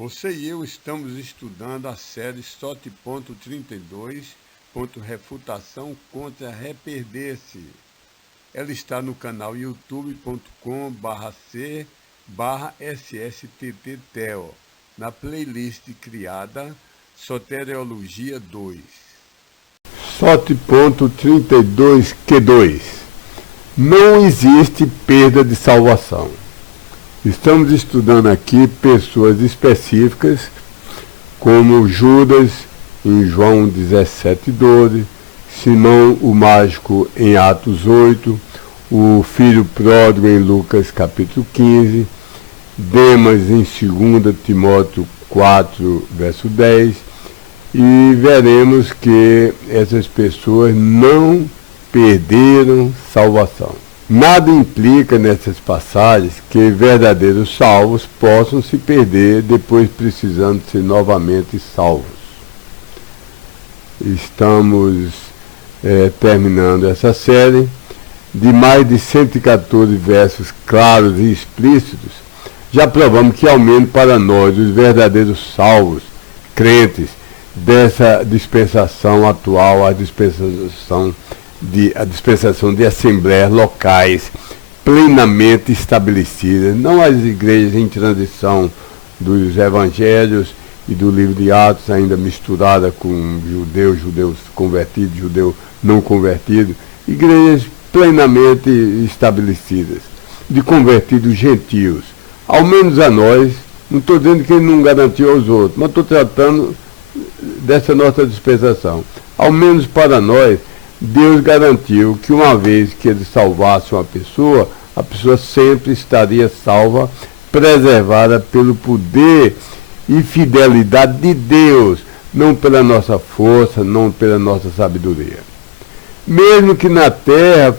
Você e eu estamos estudando a série SOT.32, Refutação contra Reperder-se. Ela está no canal youtube.com/c/ssttteo, na playlist criada Soteriologia 2. SOT.32Q2. Não existe perda de salvação. Estamos estudando aqui pessoas específicas, como Judas, em João 17:12, Simão o mágico, em Atos 8, o filho pródigo, em Lucas capítulo 15, Demas, em 2 Timóteo 4, verso 10, e veremos que essas pessoas não perderam salvação. Nada implica nessas passagens que verdadeiros salvos possam se perder depois precisando ser novamente salvos. Estamos terminando essa série de mais de 114 versos claros e explícitos. Já provamos que, ao menos para nós, os verdadeiros salvos, crentes dessa dispensação atual, a dispensação de assembleias locais plenamente estabelecidas, não as igrejas em transição dos evangelhos e do livro de Atos, ainda misturada com judeus convertidos, judeu não convertido, igrejas plenamente estabelecidas, de convertidos gentios, ao menos a nós. Não estou dizendo que ele não garantiu aos outros, mas estou tratando dessa nossa dispensação. Ao menos para nós, Deus garantiu que uma vez que ele salvasse uma pessoa, a pessoa sempre estaria salva, preservada pelo poder e fidelidade de Deus, não pela nossa força, não pela nossa sabedoria. Mesmo que na terra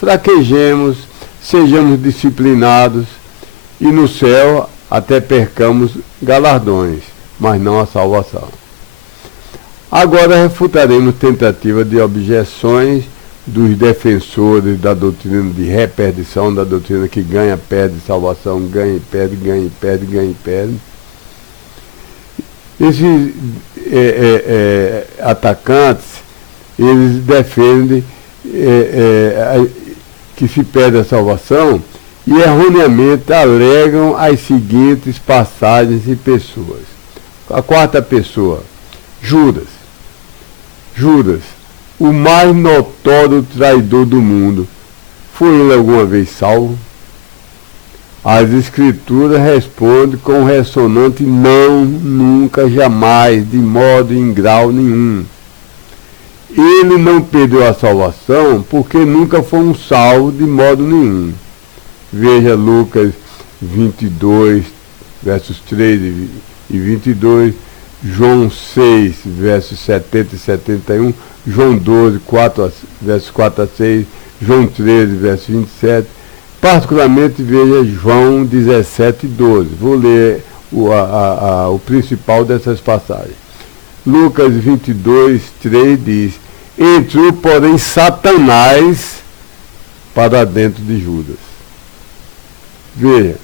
fraquejemos, sejamos disciplinados, e no céu até percamos galardões, mas não a salvação. Agora refutaremos tentativas de objeções dos defensores da doutrina de reperdição, da doutrina que ganha, perde, salvação, ganha e perde, ganha e perde, ganha e perde. Esses atacantes, eles defendem que se perde a salvação e erroneamente alegam as seguintes passagens e pessoas. A quarta pessoa, Judas, o mais notório traidor do mundo, foi ele alguma vez salvo? As Escrituras respondem com ressonante não, nunca, jamais, de modo e em grau nenhum. Ele não perdeu a salvação porque nunca foi um salvo de modo nenhum. Veja Lucas 22, versos 3 e 22, João 6, versos 70 e 71, João 12, versos 4 a 6, João 13, versos 27, particularmente veja João 17, 12. Vou ler o principal dessas passagens. Lucas 22, 3 diz: entrou, porém, Satanás para dentro de Judas. Veja,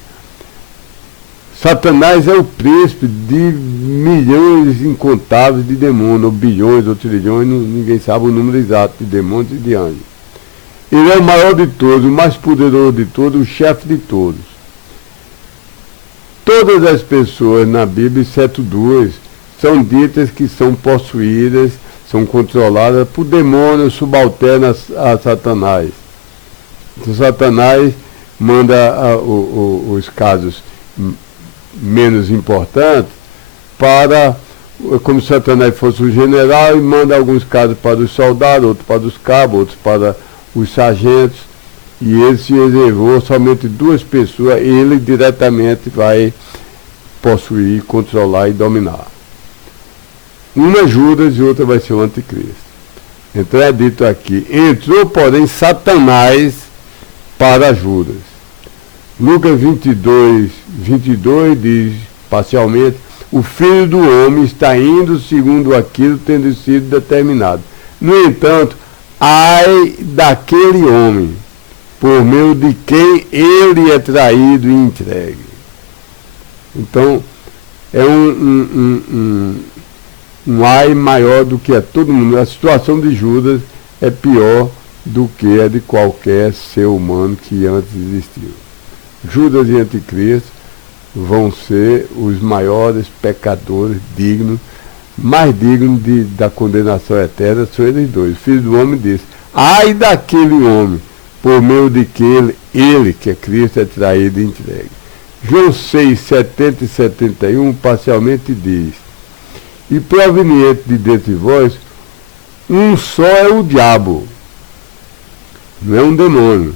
Satanás é o príncipe de milhões incontáveis de demônios, ou bilhões, ou trilhões, ninguém sabe o número exato de demônios e de anjos. Ele é o maior de todos, o mais poderoso de todos, o chefe de todos. Todas as pessoas na Bíblia, exceto duas, são ditas que são possuídas, são controladas por demônios subalternos a Satanás. Então, Satanás manda os casos menos importantes para, como se Satanás fosse o general, e manda alguns casos para os soldados, outros para os cabos, outros para os sargentos, e ele se reservou somente duas pessoas, ele diretamente vai possuir, controlar e dominar. Uma é Judas e outra vai ser o anticristo. Então é dito aqui: entrou, porém, Satanás para Judas. Lucas 22 diz, parcialmente: o Filho do Homem está indo segundo aquilo tendo sido determinado. No entanto, ai daquele homem, por meio de quem ele é traído e entregue. Então, é um ai maior do que a todo mundo. A situação de Judas é pior do que a de qualquer ser humano que antes existiu. Judas e Anticristo vão ser os maiores pecadores dignos, mais dignos da condenação eterna, são eles dois. O Filho do Homem disse: ai daquele homem, por meio de que ele, que é Cristo, é traído e entregue. João 6, 70 e 71, parcialmente diz: e proveniente de dentre vós, um só é o diabo, não é um demônio.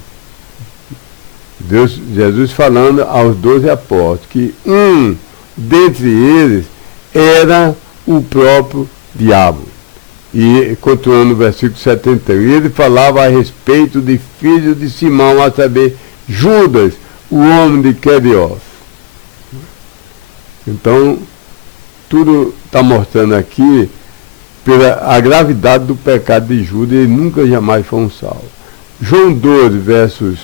Jesus falando aos 12 apóstolos, que um dentre eles era o próprio diabo. E continuando no versículo 71, e ele falava a respeito de filho de Simão, a saber, Judas, o homem de Queriós. Então, tudo está mostrando aqui a gravidade do pecado de Judas, e nunca jamais foi um salvo. João 12, versos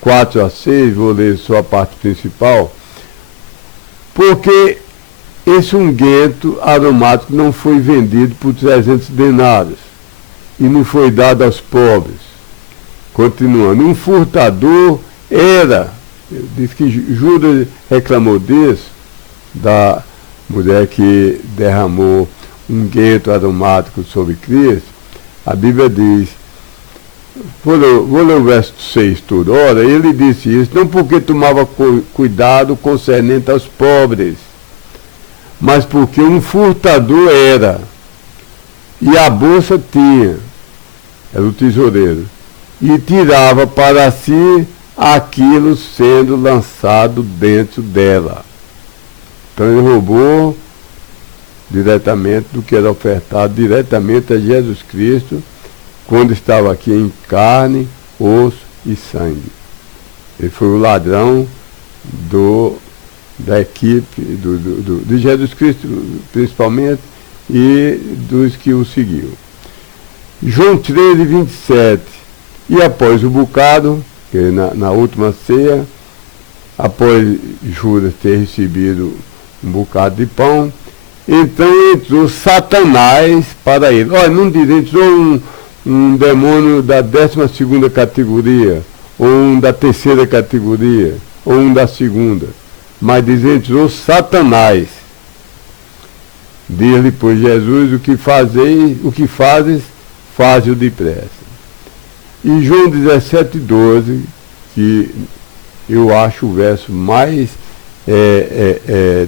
4 a 6, vou ler só a parte principal, porque esse unguento aromático não foi vendido por 300 denários e não foi dado aos pobres. Continuando, um furtador era, diz que Judas reclamou disso, da mulher que derramou unguento aromático sobre Cristo. A Bíblia diz, vou ler o verso 6 toda hora, ele disse isso, não porque tomava cuidado concernente aos pobres, mas porque um furtador era, e a bolsa tinha, era o tesoureiro, e tirava para si aquilo sendo lançado dentro dela. Então ele roubou diretamente do que era ofertado diretamente a Jesus Cristo, quando estava aqui em carne, osso e sangue. Ele foi o ladrão da equipe de Jesus Cristo, principalmente, e dos que o seguiu. João 13, 27. E após o bocado, que na última ceia, após Judas ter recebido um bocado de pão, então entrou Satanás para ele. Olha, não diz, entrou um demônio da 12ª categoria, ou um da 3ª categoria, ou um da 2ª. Mas diz, entrou Satanás. Diz-lhe, pois, Jesus, o que fazes, faze-o depressa. E João 17, 12, que eu acho o verso mais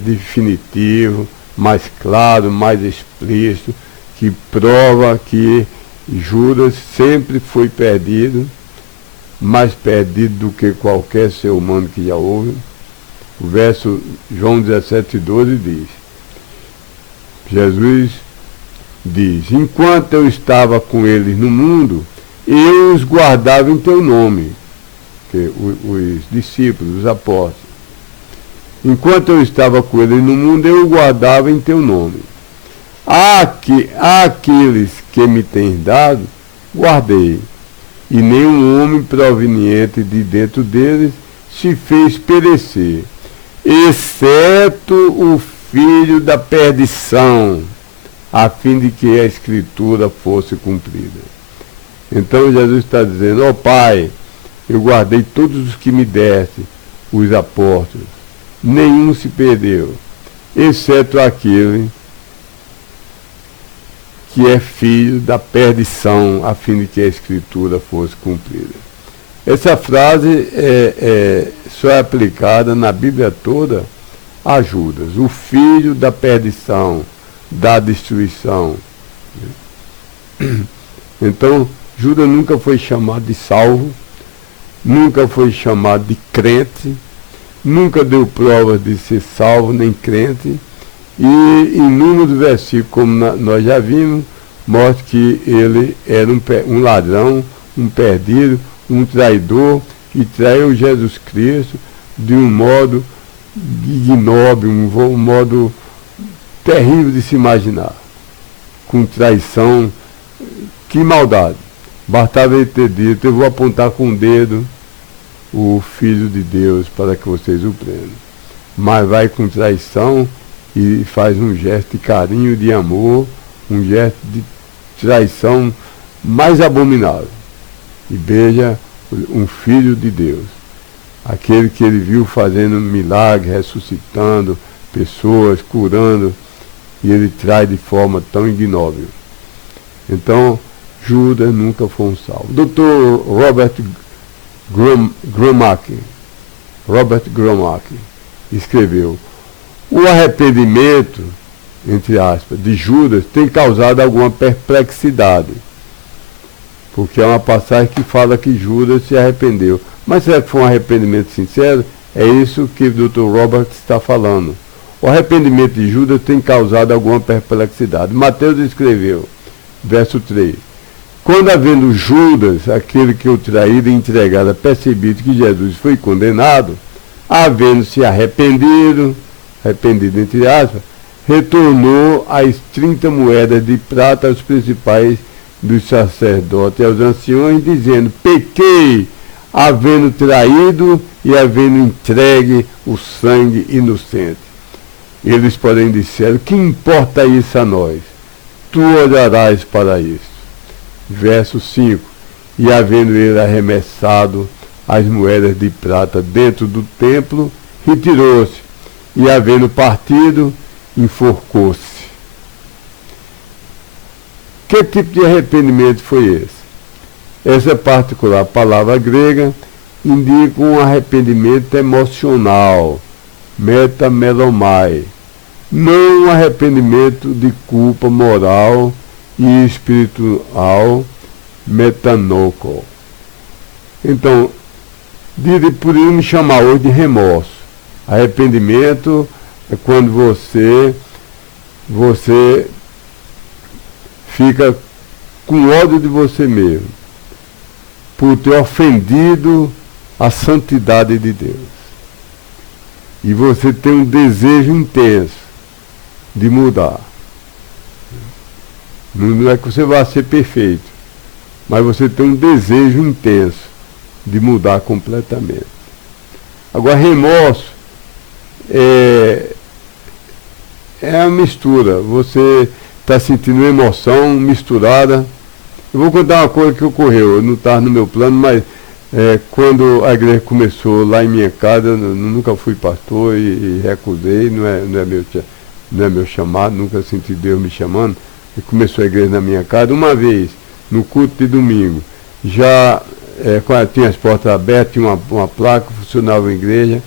definitivo, mais claro, mais explícito, que prova que Judas sempre foi perdido, mais perdido do que qualquer ser humano que já houve. O verso João 17, 12 diz, Jesus diz, enquanto eu estava com eles no mundo, eu os guardava em teu nome, que os discípulos, os apóstolos. Enquanto eu estava com eles no mundo, eu os guardava em teu nome. Aqueles que me tens dado, guardei, e nenhum homem proveniente de dentro deles se fez perecer, exceto o filho da perdição, a fim de que a Escritura fosse cumprida. Então Jesus está dizendo, ó Pai, eu guardei todos os que me deste, os apóstolos, nenhum se perdeu, exceto aquele que é filho da perdição, a fim de que a Escritura fosse cumprida. Essa frase só é aplicada na Bíblia toda a Judas, o filho da perdição, da destruição. Então, Judas nunca foi chamado de salvo, nunca foi chamado de crente, nunca deu provas de ser salvo nem crente, e em inúmeros versículos, como nós já vimos, mostra que ele era um ladrão, um perdido, um traidor, que traiu Jesus Cristo de um modo ignóbil, um modo terrível de se imaginar, com traição. Que maldade! Bastava ele ter dito, eu vou apontar com o dedo o Filho de Deus para que vocês o prendam. Mas vai com traição e faz um gesto de carinho, de amor, um gesto de traição mais abominável. E beija um filho de Deus, aquele que ele viu fazendo milagres, ressuscitando pessoas, curando, e ele trai de forma tão ignóbil. Então, Judas nunca foi um salvo. Dr. Robert Gromach escreveu: o arrependimento, entre aspas, de Judas tem causado alguma perplexidade, porque é uma passagem que fala que Judas se arrependeu. Mas será que foi um arrependimento sincero? É isso que o Dr. Robert está falando. O arrependimento de Judas tem causado alguma perplexidade. Mateus escreveu, verso 3: quando havendo Judas, aquele que o traíra e entregara, percebido que Jesus foi condenado, havendo-se arrependido entre aspas, retornou as 30 moedas de prata aos principais dos sacerdotes e aos anciões, dizendo: pequei, havendo traído e havendo entregue o sangue inocente. Eles, porém, disseram: que importa isso a nós? Tu olharás para isso. Verso 5: e havendo ele arremessado as moedas de prata dentro do templo, retirou-se, e havendo partido, enforcou-se. Que tipo de arrependimento foi esse? Essa particular palavra grega indica um arrependimento emocional, metamelomai, não um arrependimento de culpa moral e espiritual, metanoco. Então, poderíamos chamar hoje de remorso. Arrependimento é quando você fica com ódio de você mesmo, por ter ofendido a santidade de Deus. E você tem um desejo intenso de mudar. Não é que você vá ser perfeito, mas você tem um desejo intenso de mudar completamente. Agora, remorso é a mistura. Você está sentindo uma emoção misturada. Eu vou contar uma coisa que ocorreu, não está no meu plano, mas quando a igreja começou lá em minha casa, eu nunca fui pastor e recusei, não é meu chamado, nunca senti Deus me chamando. E começou a igreja na minha casa, uma vez, no culto de domingo, já quando tinha as portas abertas, tinha uma placa, funcionava a igreja,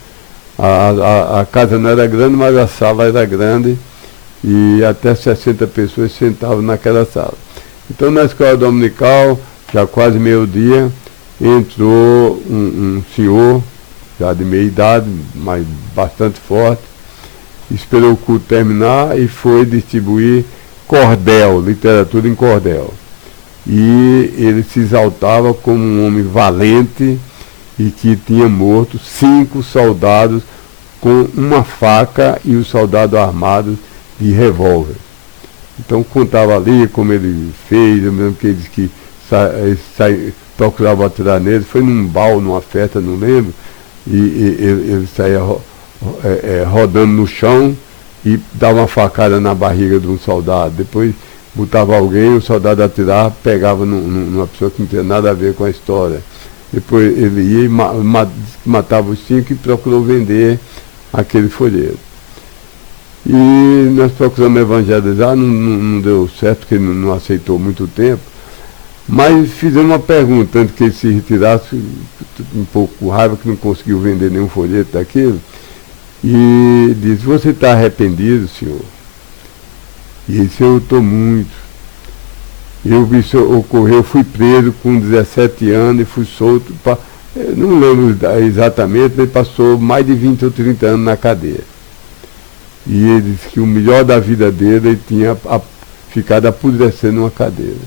a casa não era grande, mas a sala era grande, e até 60 pessoas sentavam naquela sala. Então, na escola dominical, já quase meio-dia, entrou um senhor, já de meia idade, mas bastante forte, esperou o culto terminar e foi distribuir cordel, literatura em cordel. E ele se exaltava como um homem valente e que tinha morto 5 soldados com uma faca e os soldados armados de revólver. Então contava ali como ele fez, eu mesmo que ele disse que procurava atirar nele, foi num bal, numa festa, não lembro, e ele saía rodando no chão e dava uma facada na barriga de um soldado. Depois botava alguém, o soldado atirava, pegava numa pessoa que não tinha nada a ver com a história. Depois ele ia e matava os 5 e procurou vender aquele folheto. E nós procuramos evangelizar, não deu certo, porque ele não aceitou muito tempo. Mas fizemos uma pergunta, antes que ele se retirasse, um pouco com raiva, que não conseguiu vender nenhum folheto daquilo. E disse: você está arrependido, senhor? E ele disse: eu estou muito. Eu vi isso ocorrer, eu fui preso com 17 anos e fui solto. Não lembro exatamente, mas passou mais de 20 ou 30 anos na cadeia. E ele disse que o melhor da vida dele, ele tinha ficado apodrecendo numa cadeira.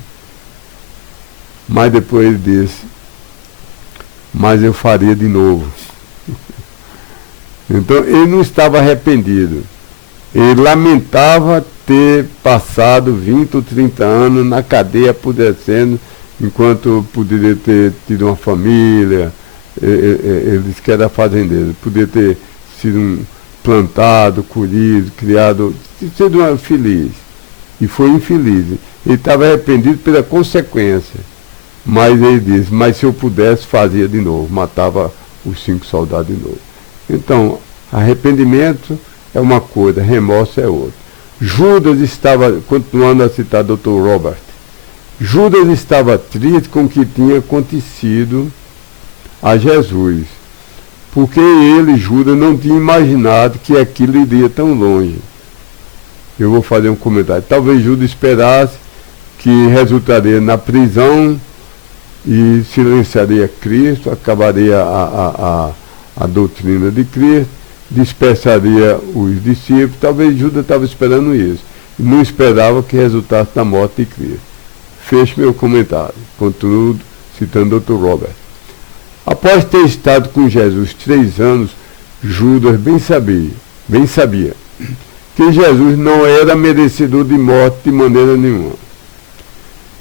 Mas depois ele disse: mas eu faria de novo. Então ele não estava arrependido. Ele lamentava ter passado 20 ou 30 anos na cadeia apodrecendo, enquanto poderia ter tido uma família. Ele disse que era fazendeiro, poderia ter sido plantado, colhido, criado, sendo feliz. E foi infeliz. Ele estava arrependido pela consequência. Mas ele disse, mas se eu pudesse, fazia de novo. Matava os 5 soldados de novo. Então, arrependimento é uma coisa, remorso é outra. Judas estava, continuando a citar Dr. Robert, Judas estava triste com o que tinha acontecido a Jesus. Porque ele, Judas, não tinha imaginado que aquilo iria tão longe. Eu vou fazer um comentário. Talvez Judas esperasse que resultaria na prisão e silenciaria Cristo, acabaria a doutrina de Cristo, dispersaria os discípulos. Talvez Judas estava esperando isso. E não esperava que resultasse na morte de Cristo. Fecho meu comentário. Continuo citando Dr. Robert. Após ter estado com Jesus 3 anos, Judas bem sabia que Jesus não era merecedor de morte de maneira nenhuma.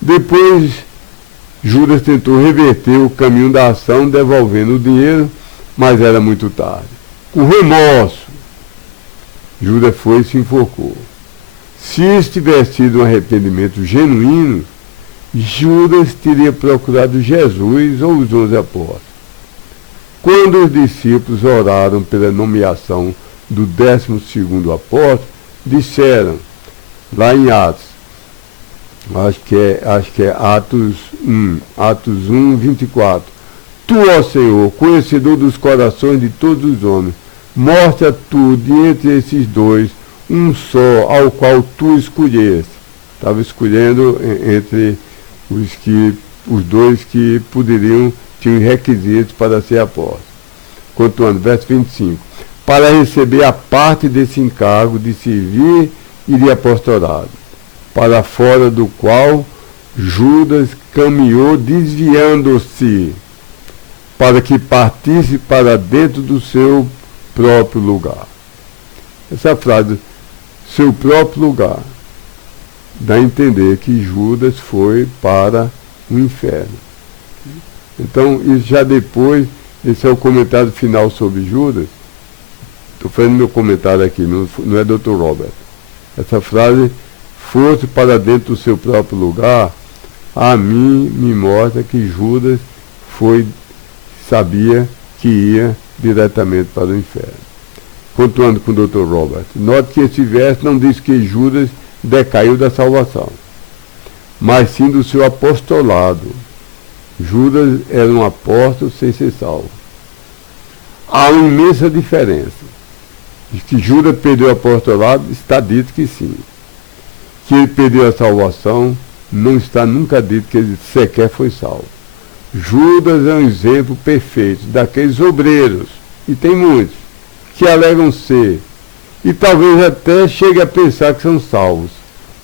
Depois, Judas tentou reverter o caminho da ação, devolvendo o dinheiro, mas era muito tarde. Com remorso, Judas foi e se enforcou. Se isso tivesse sido um arrependimento genuíno, Judas teria procurado Jesus ou os 11 apóstolos. Quando os discípulos oraram pela nomeação do 12º apóstolo, disseram, lá em Atos, acho que é Atos 1, 24, Tu, ó Senhor, conhecedor dos corações de todos os homens, mostra tu de entre esses dois um só, ao qual tu escolheste. Estava escolhendo entre os dois que tinham requisitos para ser apóstolo. Continuando, verso 25. Para receber a parte desse encargo de servir e de apostolado, para fora do qual Judas caminhou desviando-se, para que partisse para dentro do seu próprio lugar. Essa frase, seu próprio lugar, dá a entender que Judas foi para o inferno. Então, isso já depois, esse é o comentário final sobre Judas. Estou fazendo meu comentário aqui, não é Dr. Robert. Essa frase, fosse para dentro do seu próprio lugar, a mim me mostra que Judas sabia que ia diretamente para o inferno. Continuando com o Dr. Robert, note que esse verso não diz que Judas decaiu da salvação, mas sim do seu apostolado. Judas era um apóstolo sem ser salvo. Há uma imensa diferença. De que Judas perdeu o apostolado, está dito que sim. Que ele perdeu a salvação, não está nunca dito que ele sequer foi salvo. Judas é um exemplo perfeito daqueles obreiros, e tem muitos, que alegam ser, e talvez até chegue a pensar que são salvos,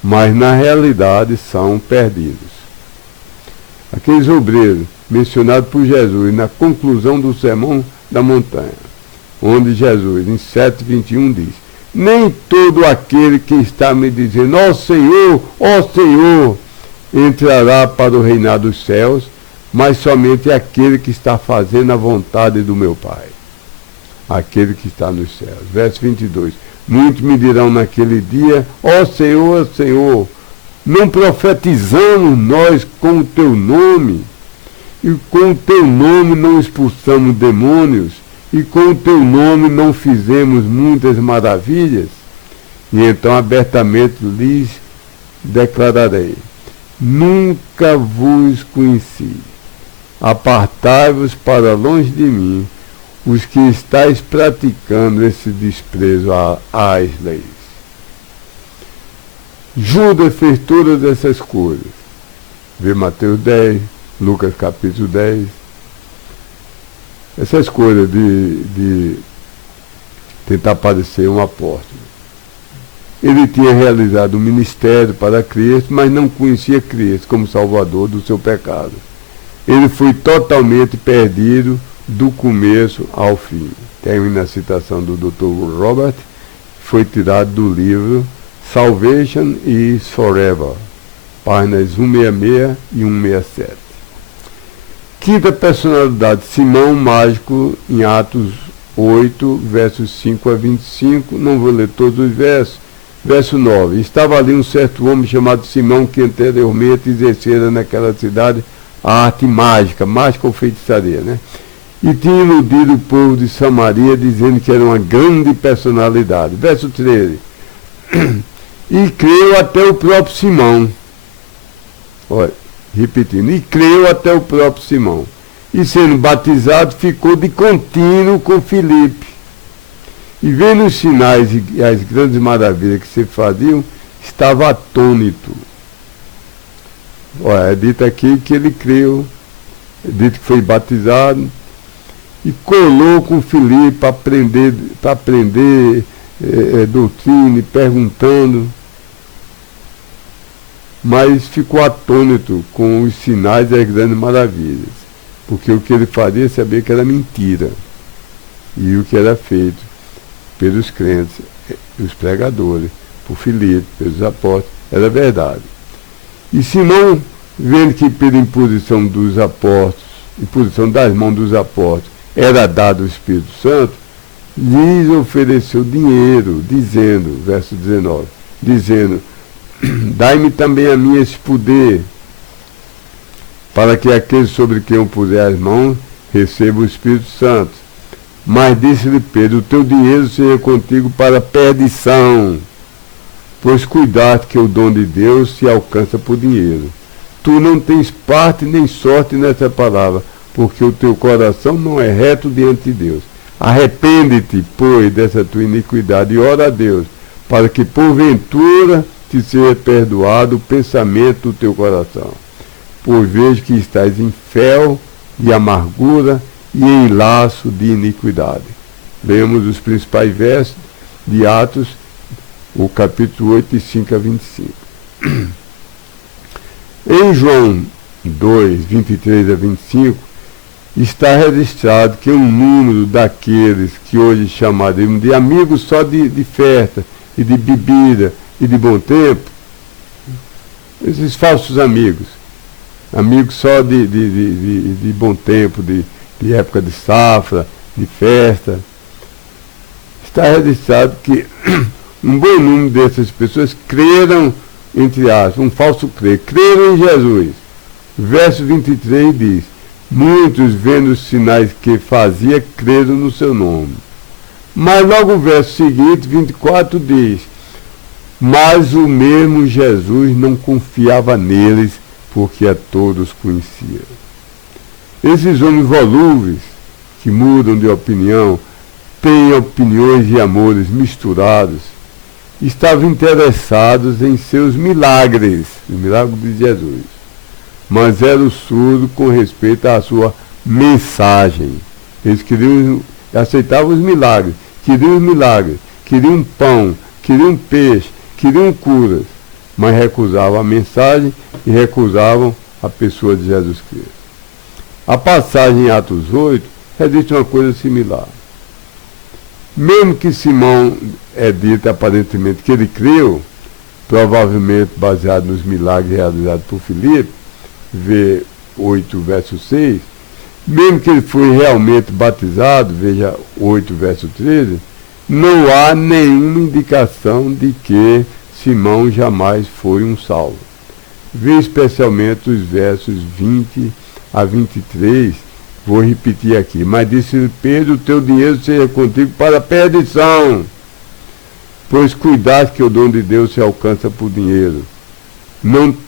mas na realidade são perdidos. Aqueles obreiros mencionados por Jesus na conclusão do Sermão da Montanha, onde Jesus, em 7,21, diz, nem todo aquele que está me dizendo, ó Senhor, entrará para o reinado dos céus, mas somente aquele que está fazendo a vontade do meu Pai, aquele que está nos céus. Verso 22, muitos me dirão naquele dia, ó Senhor, não profetizamos nós com o teu nome, e com o teu nome não expulsamos demônios, e com o teu nome não fizemos muitas maravilhas? E então abertamente lhes declararei, nunca vos conheci. Apartai-vos para longe de mim, os que estáis praticando esse desprezo às leis. Judas fez todas essas coisas. Vê Mateus 10, Lucas capítulo 10. Essas coisas de tentar parecer um apóstolo. Ele tinha realizado um ministério para Cristo, mas não conhecia Cristo como Salvador do seu pecado. Ele foi totalmente perdido do começo ao fim. Termina a citação do Dr. Robert, foi tirado do livro Salvation is Forever, páginas 166 e 167. Quinta personalidade, Simão Mágico, em Atos 8, versos 5 a 25, não vou ler todos os versos. Verso 9, estava ali um certo homem chamado Simão, que anteriormente exercera naquela cidade a arte mágica ou feitiçaria, né? E tinha iludido o povo de Samaria, dizendo que era uma grande personalidade. Verso 13, e creu até o próprio Simão. Olha, repetindo, e creu até o próprio Simão. E sendo batizado, ficou de contínuo com Filipe. E vendo os sinais e as grandes maravilhas que se faziam, estava atônito. Olha, é dito aqui que ele creu, é dito que foi batizado, e colou com Filipe para aprender doutrina, perguntando, mas ficou atônito com os sinais e as grandes maravilhas, porque o que ele fazia sabia que era mentira, e o que era feito pelos crentes, os pregadores, por Filipe, pelos apóstolos, era verdade. E Simão, vendo que pela imposição dos apóstolos, imposição das mãos dos apóstolos, era dado o Espírito Santo, lhes ofereceu dinheiro, dizendo, verso 19, dizendo, dai-me também a mim esse poder, para que aquele sobre quem eu puser as mãos receba o Espírito Santo. Mas disse-lhe Pedro, o teu dinheiro seja contigo para perdição, pois cuidado que o dom de Deus se alcança por dinheiro. Tu não tens parte nem sorte nessa palavra, porque o teu coração não é reto diante de Deus. Arrepende-te, pois, dessa tua iniquidade, e ora a Deus, para que porventura te seja perdoado o pensamento do teu coração. Pois vejo que estás em fel de amargura e em laço de iniquidade. Lemos os principais versos de Atos, o capítulo 8, de 5 a 25. Em João 2, 23 a 25, está registrado que um número daqueles que hoje chamaremos de amigos só de festa e de bebida e de bom tempo, esses falsos amigos só de bom tempo, de época de safra, de festa, está registrado que um bom número dessas pessoas creram, entre aspas, um falso crer, creram em Jesus. Verso 23 diz, muitos vendo os sinais que fazia, creram no seu nome. Mas logo o verso seguinte, 24, diz, mas o mesmo Jesus não confiava neles, porque a todos conhecia. Esses homens volúveis, que mudam de opinião, têm opiniões e amores misturados, estavam interessados em seus milagres, o milagre de Jesus, mas eram surdos com respeito à sua mensagem. Eles aceitavam os milagres, queriam pão, queriam peixe, queriam curas, mas recusavam a mensagem e recusavam a pessoa de Jesus Cristo. A passagem em Atos 8 registra uma coisa similar. Mesmo que Simão é dito aparentemente que ele creu, provavelmente baseado nos milagres realizados por Filipe, vê 8, verso 6, mesmo que ele foi realmente batizado, veja 8, verso 13, não há nenhuma indicação de que Simão jamais foi um salvo. Vê especialmente os versos 20 a 23, vou repetir aqui, mas disse Pedro, o teu dinheiro seja contigo para a perdição, pois cuidado que o dom de Deus se alcança por dinheiro.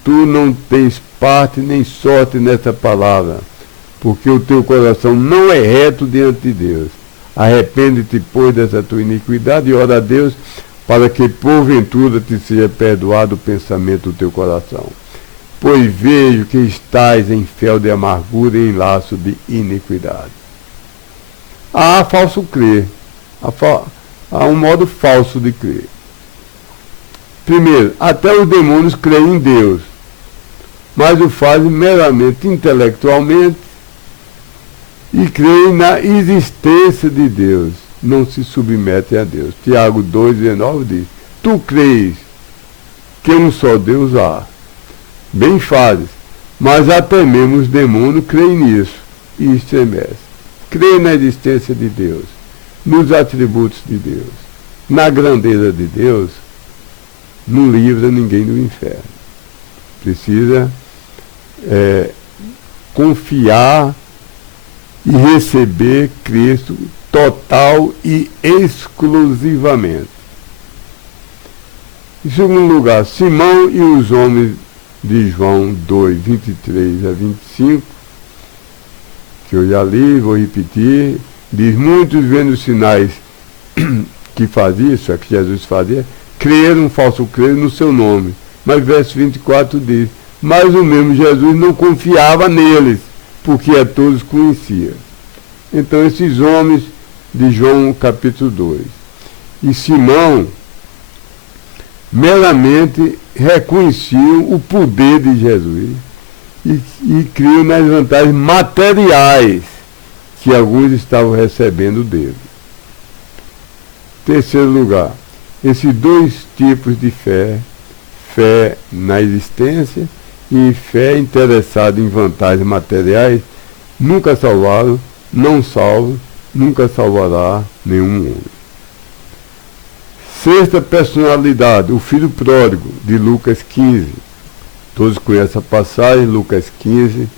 Tu não tens parte nem sorte nessa palavra, porque o teu coração não é reto diante de Deus. Arrepende-te, pois, dessa tua iniquidade e ora a Deus, para que porventura te seja perdoado o pensamento do teu coração. Pois vejo que estás em fel de amargura e em laço de iniquidade. Há falso crer. Há um modo falso de crer. Primeiro, até os demônios creem em Deus, mas o fazem meramente intelectualmente e creem na existência de Deus. Não se submetem a Deus. Tiago 2,19 diz, tu crês que um só Deus há. Bem fazes, mas até mesmo os demônios creem nisso e estremecem. Creem na existência de Deus, nos atributos de Deus, na grandeza de Deus, não livra ninguém do inferno. Precisa confiar e receber Cristo total e exclusivamente. Em segundo lugar, Simão e os homens de João 2, 23 a 25, que eu já li, vou repetir, diz: muitos vendo os sinais que fazia, isso é que Jesus fazia, creram, falso creram no seu nome. Mas verso 24 diz: mas o mesmo Jesus não confiava neles, porque a todos conhecia. Então esses homens de João capítulo 2 e Simão meramente reconheciam o poder de Jesus e criam nas vantagens materiais que alguns estavam recebendo dele. Terceiro lugar, esses dois tipos de fé, fé na existência e fé interessada em vantagens materiais, nunca salvaram, não salvam, nunca salvará nenhum homem. Sexta personalidade, o filho pródigo, de Lucas 15. Todos conhecem a passagem, Lucas 15,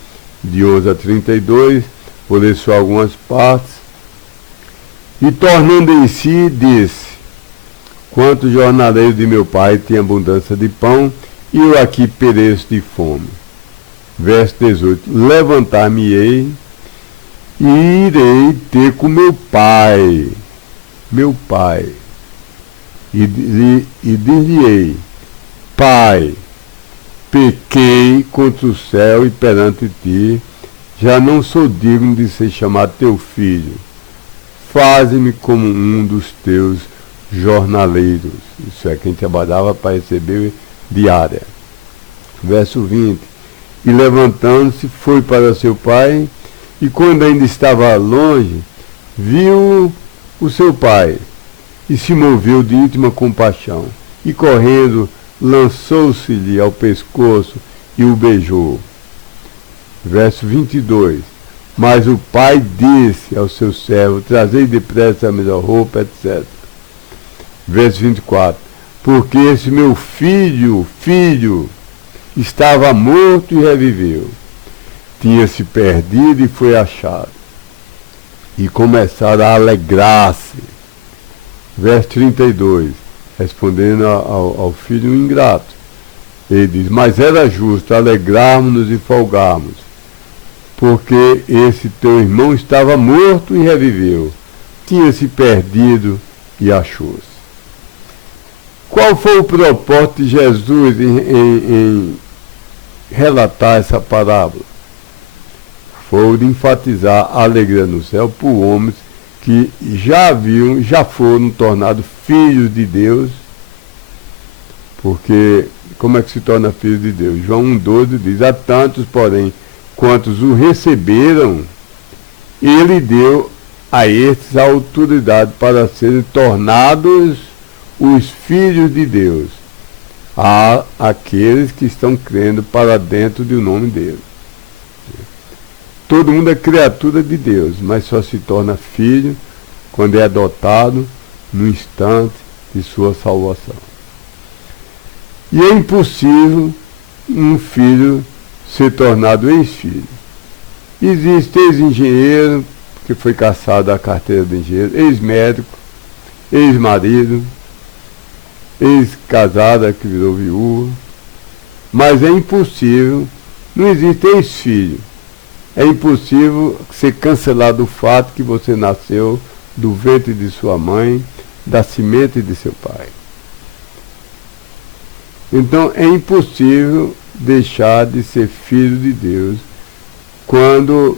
de 11 a 32, vou ler só algumas partes. E tornando em si, disse: quantos jornaleiros de meu pai têm abundância de pão, e eu aqui pereço de fome. Verso 18: levantar-me-ei e irei ter com meu pai, e dir-lhe-ei: Pai, pequei contra o céu e perante ti, já não sou digno de ser chamado teu filho. Faze-me como um dos teus jornaleiros. Isso é, quem trabalhava para receber diária. Verso 20: e levantando-se, foi para seu pai, e quando ainda estava longe, viu o seu pai, e se moveu de íntima compaixão, e correndo, lançou-se-lhe ao pescoço e o beijou. Verso 22: mas o pai disse ao seu servo: trazei depressa a melhor roupa, etc. Verso 24: porque esse meu filho estava morto e reviveu, tinha se perdido e foi achado. E começaram a alegrar-se. Verso 32, respondendo ao filho ingrato, ele diz: mas era justo alegrarmos-nos e folgarmos, porque esse teu irmão estava morto e reviveu, tinha se perdido e achou-se. Qual foi o propósito de Jesus em relatar essa parábola? Foi o de enfatizar a alegria no céu por homens que já foram tornados filhos de Deus. Porque como é que se torna filho de Deus? João 1,12 diz: a tantos, porém, quantos o receberam, ele deu a estes a autoridade para serem tornados os filhos de Deus, a aqueles que estão crendo para dentro do nome dele. Todo mundo é criatura de Deus, mas só se torna filho quando é adotado no instante de sua salvação. E é impossível um filho ser tornado ex-filho. Existe ex-engenheiro, que foi cassado da carteira de engenheiro, ex-médico, ex-marido, ex-casada que virou viúva, mas é impossível, não existe ex-filho. É impossível ser cancelado o fato que você nasceu do ventre de sua mãe, da semente de seu pai. Então é impossível deixar de ser filho de Deus quando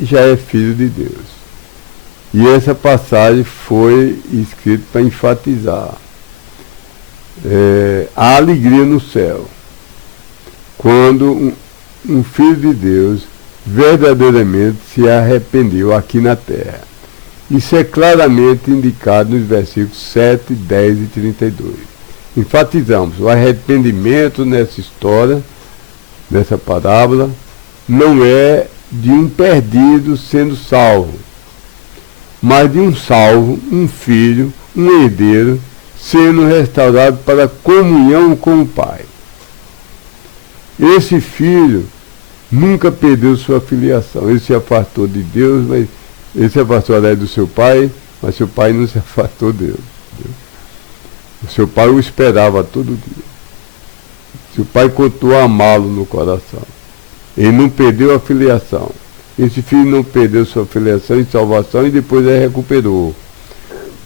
já é filho de Deus. E essa passagem foi escrita para enfatizar a alegria no céu, quando um filho de Deus verdadeiramente se arrependeu aqui na terra. Isso é claramente indicado nos versículos 7, 10 e 32. Enfatizamos, o arrependimento nessa história, nessa parábola, não é de um perdido sendo salvo, mas de um salvo, um filho, um herdeiro, sendo restaurado para a comunhão com o Pai. Esse filho nunca perdeu sua filiação. Ele se afastou de Deus, mas ele se afastou do seu pai, mas seu pai não se afastou dele. O seu pai o esperava todo dia. Seu pai continuou a amá-lo no coração. Ele não perdeu a filiação. Esse filho não perdeu sua filiação e salvação e depois ele recuperou.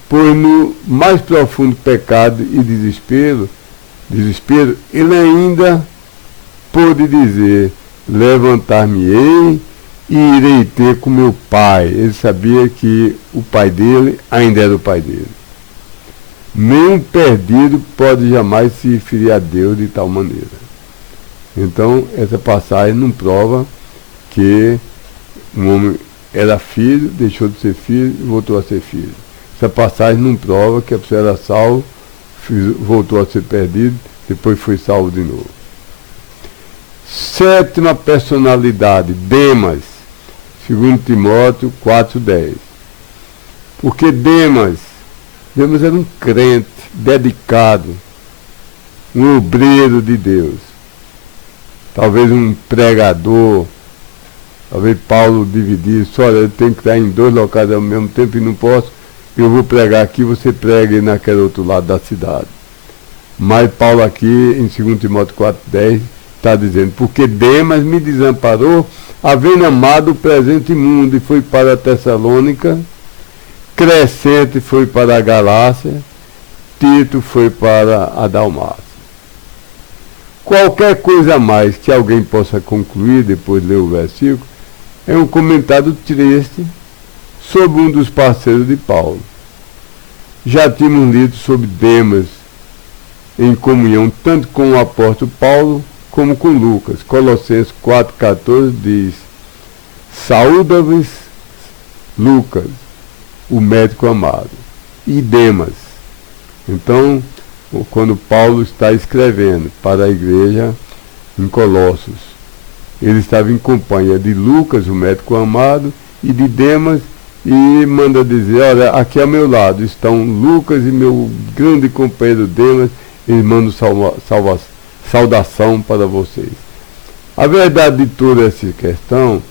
Pois no mais profundo pecado e desespero, ele ainda pôde dizer: levantar-me-ei e irei ter com meu pai. Ele sabia que o pai dele ainda era o pai dele. Nenhum perdido pode jamais se referir a Deus de tal maneira. Então, essa passagem não prova que um homem era filho, deixou de ser filho e voltou a ser filho. Essa passagem não prova que a pessoa era salvo, voltou a ser perdido, depois foi salvo de novo. Sétima personalidade, Demas, 2 Timóteo 4,10. Porque Demas era um crente, dedicado, um obreiro de Deus, talvez um pregador. Talvez Paulo dividisse: olha, eu tenho que estar em 2 locais ao mesmo tempo e não posso, eu vou pregar aqui, você prega naquele outro lado da cidade. Mas Paulo aqui, em 2 Timóteo 4,10, está dizendo: porque Demas me desamparou, havendo amado o presente mundo, e foi para a Tessalônica, Crescente foi para a Galácia, Tito foi para a Dalmácia. Qualquer coisa a mais que alguém possa concluir depois de ler o versículo é um comentário triste sobre um dos parceiros de Paulo. Já tínhamos lido sobre Demas em comunhão tanto com o apóstolo Paulo como com Lucas. Colossenses 4,14 diz: saúda-vos Lucas, o médico amado, e Demas. Então, quando Paulo está escrevendo para a igreja em Colossos, ele estava em companhia de Lucas, o médico amado, e de Demas, e manda dizer: olha, aqui ao meu lado estão Lucas e meu grande companheiro Demas, eles mandam saudação para vocês. A verdade de toda essa questão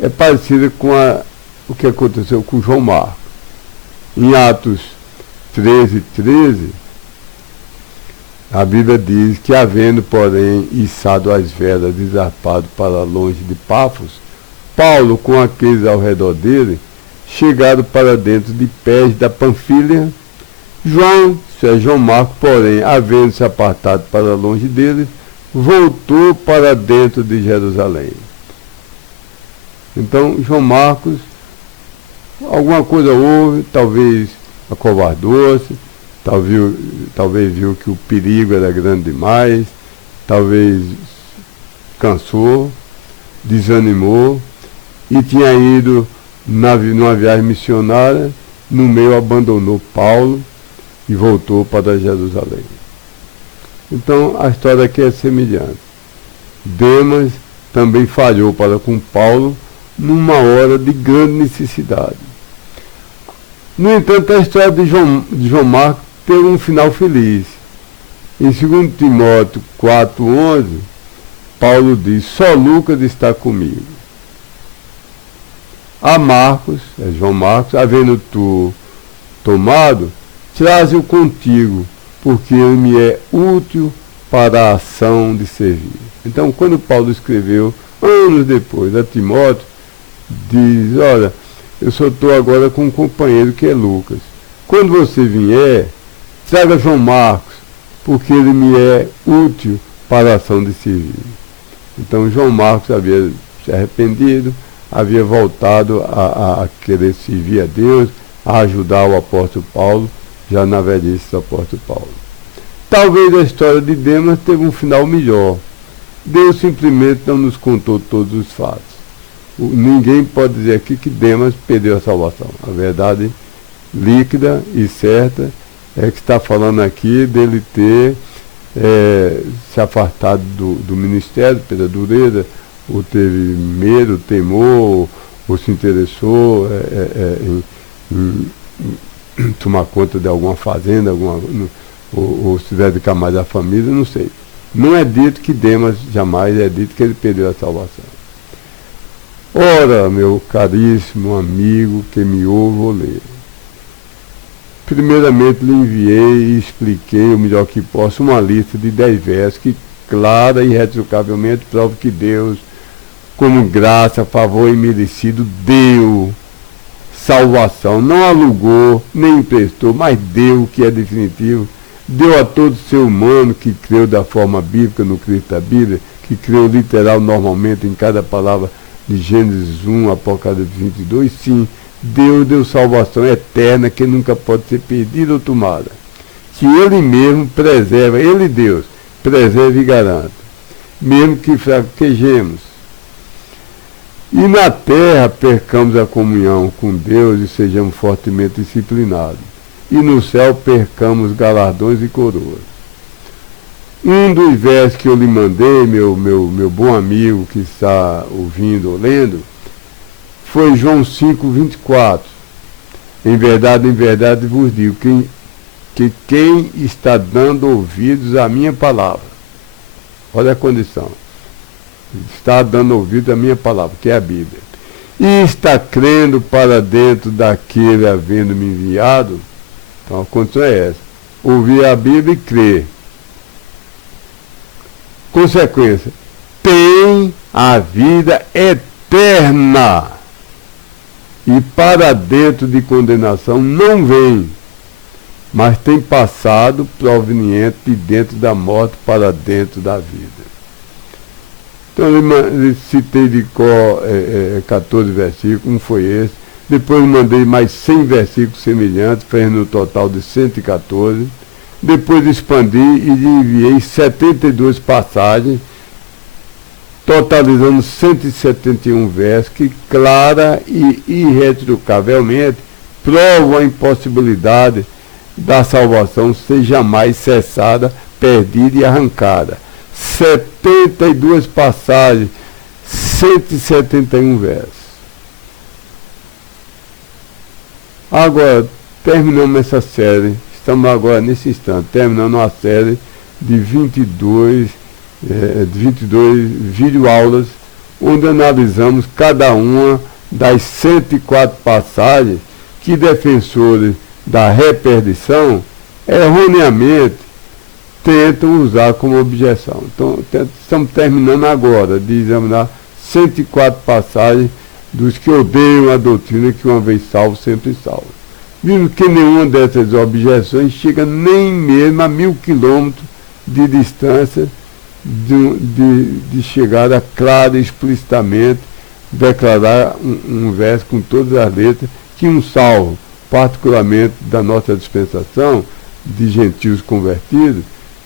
é parecida com o que aconteceu com João Marcos. Em Atos 13:13, a Bíblia diz que, havendo, porém, içado as velas, desarpado para longe de Pafos, Paulo, com aqueles ao redor dele, chegaram para dentro de Pés da Panfilha. João Marcos, porém, havendo se apartado para longe deles, voltou para dentro de Jerusalém. Então, João Marcos, alguma coisa houve, talvez acovardou-se, talvez viu que o perigo era grande demais, talvez cansou, desanimou, e tinha ido numa viagem missionária, no meio abandonou Paulo e voltou para Jerusalém. Então, a história aqui é semelhante. Demas também falhou para com Paulo numa hora de grande necessidade. No entanto, a história de João Marcos teve um final feliz. Em 2 Timóteo 4,11, Paulo diz: só Lucas está comigo. A Marcos, João Marcos, havendo tu tomado, traze-o contigo, porque ele me é útil para a ação de servir. Então, quando Paulo escreveu, anos depois, a Timóteo, diz: olha, eu só estou agora com um companheiro que é Lucas. Quando você vier, traga João Marcos, porque ele me é útil para a ação de servir. Então, João Marcos havia se arrependido, havia voltado a querer servir a Deus, a ajudar o apóstolo Paulo, já na velhice do apóstolo Paulo. Talvez a história de Demas teve um final melhor. Deus simplesmente não nos contou todos os fatos. Ninguém pode dizer aqui que Demas perdeu a salvação. A verdade líquida e certa é que está falando aqui dele ter se afastado do ministério pela dureza, ou teve medo, temor, ou se interessou tomar conta de alguma fazenda, ou se dedicar mais à família, não sei. Não é dito que Demas jamais é dito que ele perdeu a salvação. Ora, meu caríssimo amigo que me ouve ou lê, primeiramente lhe enviei e expliquei o melhor que posso uma lista de 10 versos que clara e irretrocavelmente prova que Deus, como graça, favor imerecido, deu salvação, não alugou, nem emprestou, mas deu o que é definitivo, deu a todo ser humano que creu da forma bíblica no Cristo da Bíblia, que creu literal normalmente em cada palavra de Gênesis 1, Apocalipse 22, sim, Deus deu salvação eterna que nunca pode ser perdida ou tomada, que Ele mesmo preserva, Ele Deus, preserva e garanta, mesmo que fraquejemos. E na terra percamos a comunhão com Deus e sejamos fortemente disciplinados. E no céu percamos galardões e coroas. Um dos versos que eu lhe mandei, meu bom amigo que está ouvindo ou lendo, foi João 5, 24. Em verdade vos digo que quem está dando ouvidos à minha palavra, olha a condição, está dando ouvido à minha palavra, que é a Bíblia, e está crendo para dentro daquele havendo me enviado, então a condição é essa, ouvir a Bíblia e crer. Consequência, tem a vida eterna, e para dentro de condenação não vem, mas tem passado proveniente de dentro da morte para dentro da vida. Então eu citei de cor 14 versículos, um foi esse, depois mandei mais 100 versículos semelhantes, fazendo um total de 114, depois expandi e lhe enviei 72 passagens, totalizando 171 versos, que clara e irretrocavelmente provam a impossibilidade da salvação ser jamais cessada, perdida e arrancada. 72 passagens, 171 versos. Agora, terminamos essa série, estamos agora nesse instante, terminando uma série de 22 videoaulas, onde analisamos cada uma das 104 passagens que defensores da reperdição erroneamente tentam usar como objeção. Então, estamos terminando agora de examinar 104 passagens dos que odeiam a doutrina que uma vez salvo, sempre salvo. Vimos que nenhuma dessas objeções chega nem mesmo a 1000 quilômetros de distância de chegar a clara e explicitamente declarar um verso com todas as letras que um salvo, particularmente da nossa dispensação, de gentios convertidos,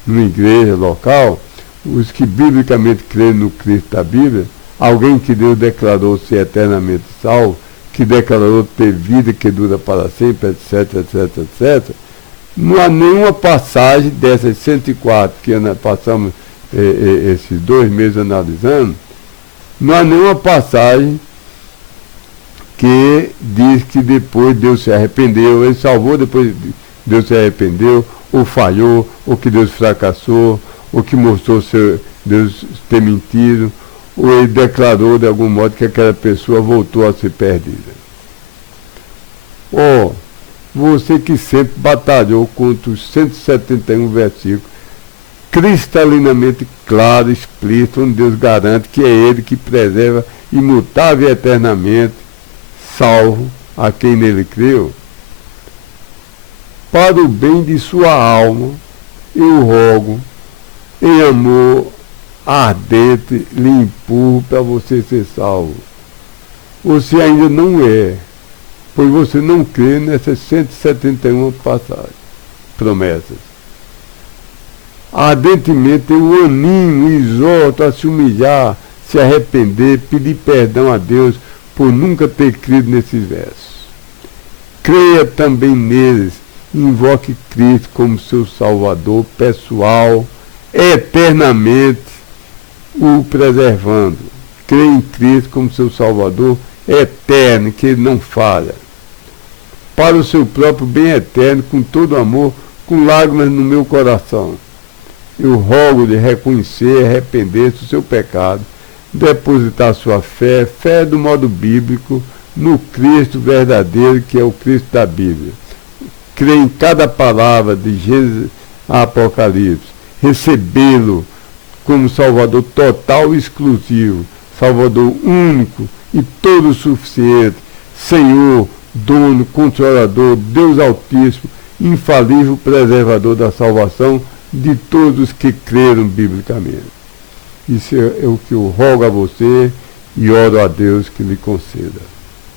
numa igreja local, os que biblicamente creem no Cristo da Bíblia, alguém que Deus declarou ser eternamente salvo, que declarou ter vida que dura para sempre, etc, etc, etc. Não há nenhuma passagem dessas 104 que passamos esses 2 meses analisando, não há nenhuma passagem que diz que depois Deus se arrependeu, ele salvou, depois Deus se arrependeu, ou falhou, ou que Deus fracassou, ou que mostrou Deus ter mentido, ou ele declarou de algum modo que aquela pessoa voltou a ser perdida. Você que sempre batalhou contra os 171 versículos, cristalinamente claro, explícito, onde Deus garante que é Ele que preserva imutável e eternamente, salvo a quem nele creu, para o bem de sua alma, eu rogo, em amor ardente, lhe empurro para você ser salvo. Você ainda não é, pois você não crê nessas 171 passagens, promessas. Ardentemente eu animo e exorto a se humilhar, se arrepender, pedir perdão a Deus por nunca ter crido nesses versos. Creia também neles, invoque Cristo como seu Salvador pessoal, eternamente o preservando. Creia em Cristo como seu Salvador eterno, que ele não falha. para o seu próprio bem eterno, com todo amor, com lágrimas no meu coração. Eu rogo-lhe reconhecer, arrepender-se do seu pecado, depositar sua fé do modo bíblico, no Cristo verdadeiro, que é o Cristo da Bíblia. Crer em cada palavra de Gênesis a Apocalipse, recebê-lo como Salvador total e exclusivo, Salvador único e todo suficiente, Senhor, dono, controlador, Deus Altíssimo, infalível preservador da salvação de todos que creram biblicamente. Isso é o que eu rogo a você e oro a Deus que lhe conceda.